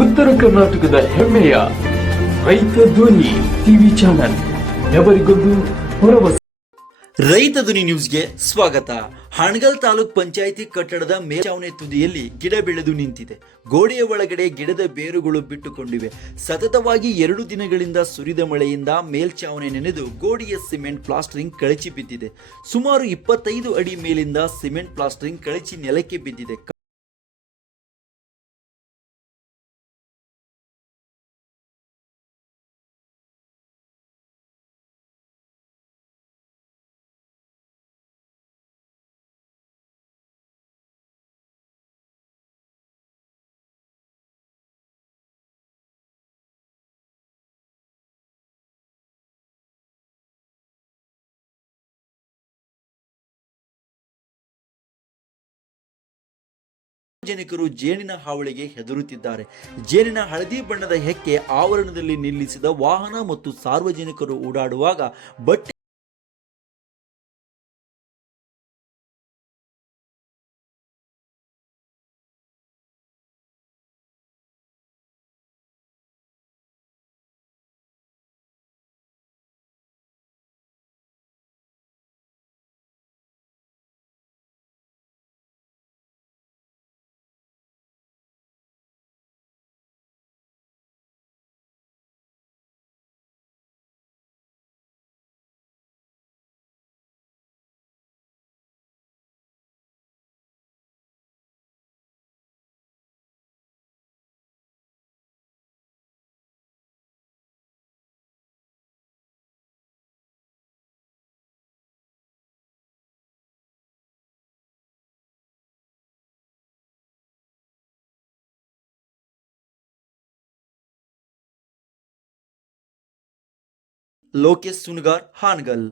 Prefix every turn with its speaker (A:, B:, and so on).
A: ಉತ್ತರ ಕರ್ನಾಟಕದ ಹೆಮ್ಮೆಯ ರೈತ ಧ್ವನಿ ಟಿವಿ ಚಾನೆಲ್ ಎವರಿಗೊಂದು ಭರವಸೆ.
B: ರೈತ ಧ್ವನಿ ನ್ಯೂಸ್ಗೆ ಸ್ವಾಗತ. ಹಣಗಲ್ ತಾಲೂಕ್ ಪಂಚಾಯಿತಿ ಕಟ್ಟಡದ ಮೇಲ್ಚಾವಣಿ ತುದಿಯಲ್ಲಿ ಗಿಡ ಬೆಳೆದು ನಿಂತಿದೆ. ಗೋಡೆಯ ಒಳಗಡೆ ಗಿಡದ ಬೇರುಗಳು ಬಿಟ್ಟುಕೊಂಡಿವೆ. ಸತತವಾಗಿ ಎರಡು ದಿನಗಳಿಂದ ಸುರಿದ ಮಳೆಯಿಂದ ಮೇಲ್ಚಾವಣಿ ನೆನೆದು ಗೋಡೆಯ ಸಿಮೆಂಟ್ ಪ್ಲಾಸ್ಟರಿಂಗ್ ಕಳಚಿ ಬಿದ್ದಿದೆ. ಸುಮಾರು ಇಪ್ಪತ್ತೈದು ಅಡಿ ಮೇಲಿಂದ ಸಿಮೆಂಟ್ ಪ್ಲಾಸ್ಟರಿಂಗ್ ಕಳಚಿ ನೆಲಕ್ಕೆ ಬಿದ್ದಿದೆ. ಸಾರ್ವಜನಿಕರು ಜೇನಿನ ಹಾವಳಿಗೆ ಹೆದರುತ್ತಿದ್ದಾರೆ. ಜೇನಿನ ಹಳದಿ ಬಣ್ಣದ ಹೆಕ್ಕೆ ಆವರಣದಲ್ಲಿ ನಿಲ್ಲಿಸಿದ ವಾಹನ ಮತ್ತು ಸಾರ್ವಜನಿಕರು ಓಡಾಡುವಾಗ ಬಟ್ಟೆ लोकेश सुनगर हानगल।